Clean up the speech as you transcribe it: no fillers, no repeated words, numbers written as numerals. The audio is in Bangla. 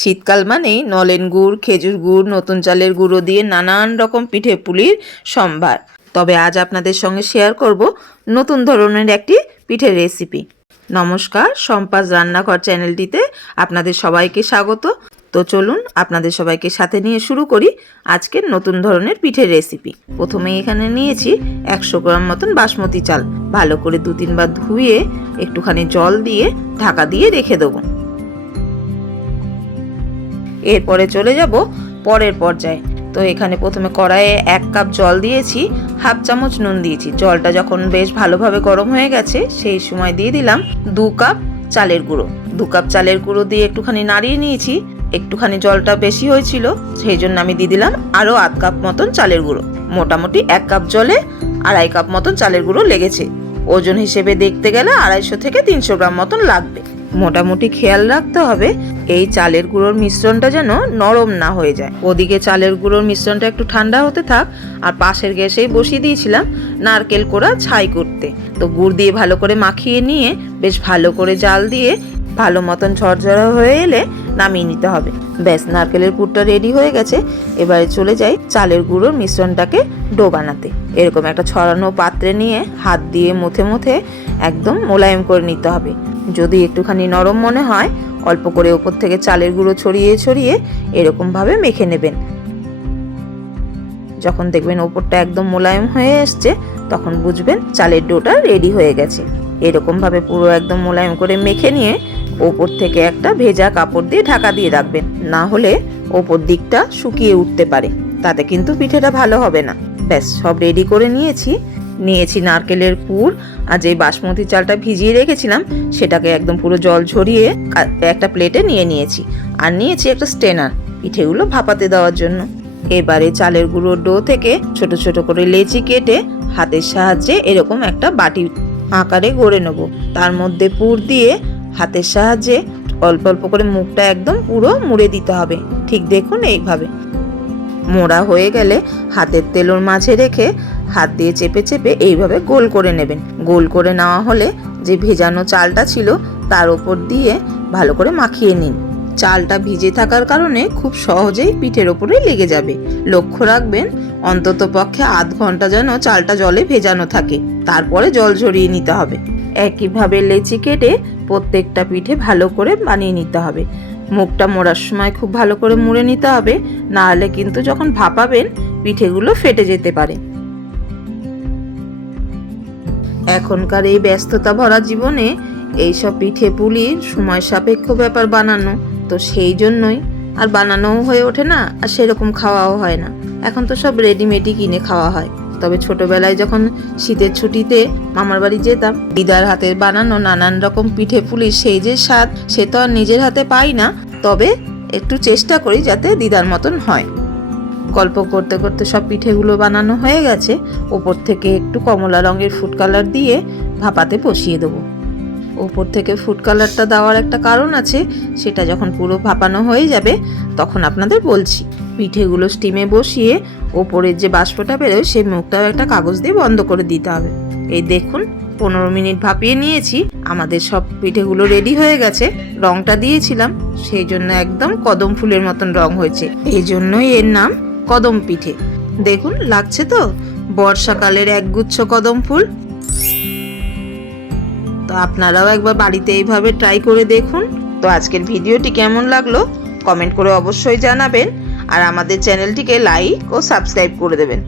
শীতকাল মানেই নলেন গুড়, খেজুর গুড়, নতুন চালের গুঁড়ো দিয়ে নানান রকম পিঠে পুলির সম্ভার। তবে আজ আপনাদের সঙ্গে শেয়ার করব নতুন ধরনের একটি পিঠের রেসিপি। নমস্কার, সম্পাস রান্নাঘর চ্যানেলটিতে আপনাদের সবাইকে স্বাগত। তো চলুন আপনাদের সবাইকে সাথে নিয়ে শুরু করি আজকের নতুন ধরনের পিঠের রেসিপি। প্রথমে এখানে নিয়েছি 100 গ্রাম মতন বাসমতি চাল। ভালো করে 2-3 বার ধুয়ে একটুখানি জল দিয়ে ঢাকা দিয়ে রেখে দেবো। এরপরে চলে যাব পরের পর্যায়ে। তো এখানে প্রথমে কড়াইয়ে 1 কাপ জল দিয়েছি, হাফ চামচ নুন দিয়েছি। জলটা যখন বেশ ভালোভাবে গরম হয়ে গেছে সেই সময় দিয়ে দিলাম 2 কাপ চালের গুঁড়ো। 2 কাপ চালের গুঁড়ো দিয়ে একটুখানি নাড়িয়ে নিয়েছি। একটুখানি জলটা বেশি হয়েছিল, সেই জন্য আমি দিয়ে দিলাম আরও আধ কাপ মতন চালের গুঁড়ো। মোটামুটি 1 কাপ জলে 2.5 কাপ মতন চালের গুঁড়ো লেগেছে। ওজন হিসেবে দেখতে গেলে 250 থেকে 300 গ্রাম মতন লাগবে। মোটামুটি খেয়াল রাখতে হবে এই চালের গুঁড়োর মিশ্রণটা যেন নরম না হয়ে যায়। ওদিকে চালের গুঁড়োর মিশ্রণটা একটু ঠান্ডা হতে থাক, আর পাশের গ্যাসেই বসিয়ে দিয়েছিলাম নারকেল কোড়া ছাই করতে। তো গুড় দিয়ে ভালো করে মাখিয়ে নিয়ে বেশ ভালো করে জাল দিয়ে ভালো মতন ঝরঝরা হয়ে এলে নামিয়ে নিতে হবে। ব্যাস, নারকেলের পুরটা রেডি হয়ে গেছে। এবারে চলে যাই চালের গুঁড়োর মিশ্রণটাকে ডো বানাতে। এরকম একটা ছড়ানো পাত্রে নিয়ে হাত দিয়ে মুথে মুথে একদম মোলায়েম করে নিতে হবে। যদি একটুখানি নরম মনে হয় অল্প করে ওপর থেকে চালের গুঁড়ো ছড়িয়ে ছড়িয়ে এরকমভাবে মেখে নেবেন। যখন দেখবেন ওপরটা একদম মোলায়েম হয়ে এসছে তখন বুঝবেন চালের ডোটা রেডি হয়ে গেছে। এরকমভাবে পুরো একদম মোলায়েম করে মেখে নিয়ে ওপর থেকে একটা ভেজা কাপড় দিয়ে ঢাকা দিয়ে রাখবেন, না হলে ওপর দিকটা শুকিয়ে উঠতে পারে, তাতে কিন্তু পিঠেটা ভালো হবে না। ব্যাস, সব রেডি করে নিয়েছি নারকেলের পুর। আর যে বাসমতি চালটা ভিজিয়ে রেখেছিলাম সেটাকে একদম পুরো জল ঝরিয়ে একটা প্লেটে নিয়ে নিয়েছি। আর নিয়েছি একটা স্ট্রেনার পিঠেগুলো ভাপাতে দেওয়ার জন্য। এবারে চালের গুঁড়োর ডো থেকে ছোট ছোট করে লেচি কেটে হাতের সাহায্যে এরকম একটা বাটি আকারে গড়ে নেব। তার মধ্যে পুর দিয়ে হাতের সাহায্যে অল্প অল্প করে মুখটা একদম পুরো মুড়ে দিতে হবে। ঠিক দেখুন এইভাবে। মোড়া হয়ে গেলে হাতের তেলোর মাঝে রেখে হাত দিয়ে চেপে চেপে এইভাবে গোল করে নেবেন। গোল করে নেওয়া হলে যে ভেজানো চালটা ছিল তার উপর দিয়ে ভালো করে মাখিয়ে নিন। চালটা ভিজে থাকার কারণে খুব সহজেই পিঠের ওপরে লেগে যাবে। লক্ষ্য রাখবেন অন্তত পক্ষে আধ ঘন্টা যেন চালটা জলে ভেজানো থাকে, তারপরে জল ঝরিয়ে নিতে হবে। একইভাবে লেচি কেটে প্রত্যেকটা পিঠে ভালো করে বানিয়ে নিতে হবে। মুখটা মোড়ার সময় খুব ভালো করে মুড়ে নিতে হবে, না হলে কিন্তু যখন ভাপাবেন পিঠেগুলো ফেটে যেতে পারে। এখনকার এই ব্যস্ততা ভরা জীবনে এইসব পিঠে পুলির সময় সাপেক্ষ ব্যাপার বানানো, তো সেই জন্যই আর বানানোও হয়ে ওঠে না, আর সেরকম খাওয়াও হয় না। এখন তো সব রেডিমেডই কিনে খাওয়া হয়। তবে ছোটবেলায় যখন শীতের ছুটিতে মামার বাড়ি যেতাম, দিদার হাতে বানানো নানান রকম পিঠে পুলির সেই যে স্বাদ, সে তো আর নিজের হাতে পাই না। তবে একটু চেষ্টা করি যাতে দিদার মতন হয়। গল্প করতে করতে সব পিঠেগুলো বানানো হয়ে গেছে। ওপর থেকে একটু কমলা রঙের ফুড কালার দিয়ে ভাপাতে বসিয়ে দেবো। ওপর থেকে ফুড কালারটা দেওয়ার একটা কারণ আছে, সেটা যখন পুরো ভাপানো হয়ে যাবে তখন আপনাদের বলছি। পিঠেগুলো স্টিমে বসিয়ে ওপরের যে বাষ্পটা বেরোয় সেই মুখটাও একটা কাগজ দিয়ে বন্ধ করে দিতে হবে। এই দেখুন 15 মিনিট ভাপিয়ে নিয়েছি। আমাদের সব পিঠেগুলো রেডি হয়ে গেছে। রংটা দিয়েছিলাম, সেই জন্য একদম কদম ফুলের মতন রং হয়েছে, এই জন্যই এর নাম কদম পিঠে। দেখুন লাগছে তো বর্ষাকালের একগুচ্ছ কদম ফুল। তো আপনারাও একবার বাড়িতে এইভাবে ট্রাই করে দেখুন। তো আজকের ভিডিওটি কেমন লাগলো কমেন্ট করে অবশ্যই জানাবেন, আর আমাদের চ্যানেলটিকে লাইক ও সাবস্ক্রাইব করে দেবেন।